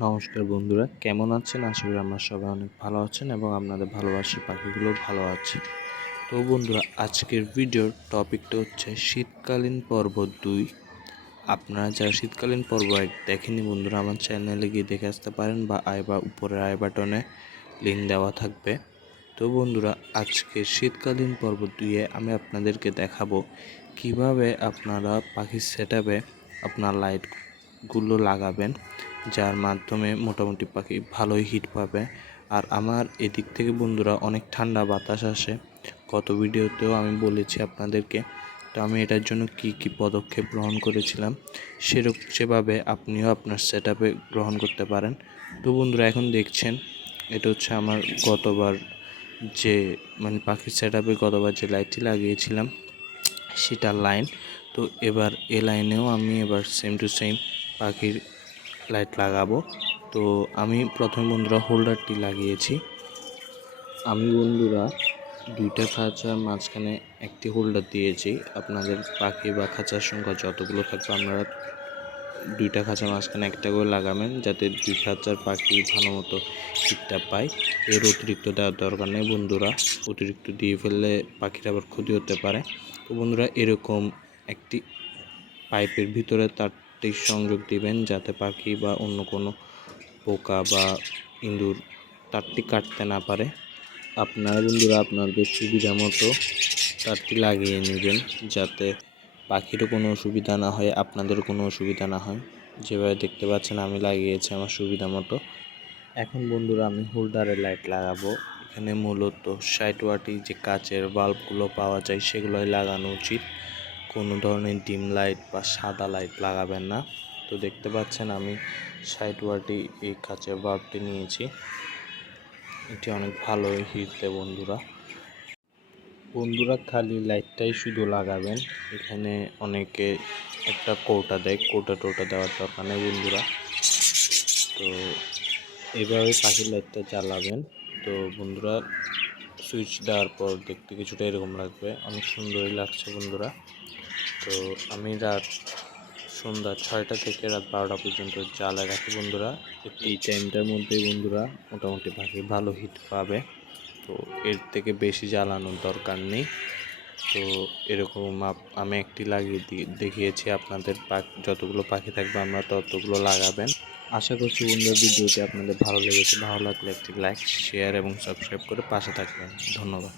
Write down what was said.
নমস্কার বন্ধুরা, কেমন আছেন? আশা করি আমরা সবাই অনেক ভালো আছেন এবং আপনাদের ভালোবাসার পাখিগুলো ভালো আছে। তো বন্ধুরা, আজকের ভিডিওর টপিকটা হচ্ছে শীতকালীন পর্ব 2। আপনারা যারা শীতকালীন পর্ব 1 দেখেননি বন্ধুরা, আমার চ্যানেলে গিয়ে দেখে আসতে পারেন বা উপরের আই বাটনে লিঙ্ক দেওয়া থাকবে। তো বন্ধুরা, আজকে শীতকালীন পর্ব 2-এ আমি আপনাদেরকে দেখাবো কিভাবে আপনারা পাখির সেটআপে আপনার লাইটগুলো লাগাবেন, যার মাধ্যমে মোটামুটি পাখি ভালোই হিট পাবে। আর আমার এদিক থেকে বন্ধুরা অনেক ঠান্ডা বাতাস আসে, গত ভিডিওতেও আমি বলেছি আপনাদেরকে। তো আমি এটার জন্য কি কি পদক্ষেপ গ্রহণ করেছিলাম সেভাবে আপনিও আপনার সেটআপে গ্রহণ করতে পারেন। তো বন্ধুরা, এখন দেখছেন এটা হচ্ছে আমার গতবার যে পাখির সেটআপে গতবার যে লাইটটি লাগিয়েছিলাম সেটার লাইন। তো এবার এ লাইনেও আমি সেম টু সেম পাখির লাইট লাগাবো। তো আমি প্রথমে বন্ধুরা হোল্ডারটি লাগিয়েছি। আমি বন্ধুরা দুইটা খাঁচার মাঝখানে একটি হোল্ডার দিয়েছি। আপনাদের পাখি বা খাঁচার সংখ্যা যতগুলো থাকবে আপনারা দুইটা খাঁচার মাঝখানে একটা করে লাগাবেন, যাতে দুই খাঁচার পাখি ভালো মতো হিটটা পায়। এর অতিরিক্ত দেওয়ার দরকার নেই বন্ধুরা, অতিরিক্ত দিয়ে ফেললে পাখির আবার ক্ষতি হতে পারে। তো বন্ধুরা, এরকম একটি পাইপের ভিতরে তারটি সংযোগ দিবেন, যাতে পাখি বা অন্য কোনো পোকা বা ইঁদুর তারটি কাটতে না পারে। আপনারা বন্ধুরা আপনাদের সুবিধা মতো তারটি লাগিয়ে নেবেন, যাতে পাখিরও কোনো অসুবিধা না হয়, আপনাদেরও কোনো অসুবিধা না হয়। যেভাবে দেখতে পাচ্ছেন আমি লাগিয়েছি আমার সুবিধা মতো। এখন বন্ধুরা আমি হোল্ডারে লাইট লাগাবো। এখানে মূলত 60 ওয়াটের যে কাচের বাল্বগুলো পাওয়া যায় সেগুলোই লাগানো উচিত। কোনো ধরনের ডিম লাইট বা সাদা লাইট লাগাবেন না। তো দেখতে পাচ্ছেন আমি 60 ওয়াটের এই কাচের বাল্বটি নিয়েছি। এটি অনেক ভালো হিট দেয় বন্ধুরা খালি লাইটটাই শুধু লাগাবেন। এখানে অনেকে একটা কৌটা দেয়, কৌটা দেওয়ার দরকার নেই বন্ধুরা। তো এইভাবে পাখির লাইটটা জ্বালাবেন। তো বন্ধুরা, সুইচ দেওয়ার পর দেখতে কিছুটা এরকম লাগবে, অনেক সুন্দরই লাগছে বন্ধুরা। তো আমি সন্ধ্যা 6টা থেকে রাত 12টা পর্যন্ত জ্বালায় রাখি বন্ধুরা। এই টাইমটার মধ্যেই বন্ধুরা মোটামুটি পাখি ভালো হিট পাবে। তো এর থেকে বেশি জ্বালানোর দরকার নেই। তো এরকম আমি একটি লাগিয়ে দেখিয়েছি, আপনাদের যতগুলো পাখি থাকবে আমরা ততগুলো লাগাবেন। আশা করছি বন্ধুরা ভিডিওটি আপনাদের ভালো লেগেছে। ভালো লাগলে একটি লাইক, শেয়ার এবং সাবস্ক্রাইব করে পাশে থাকবেন। ধন্যবাদ।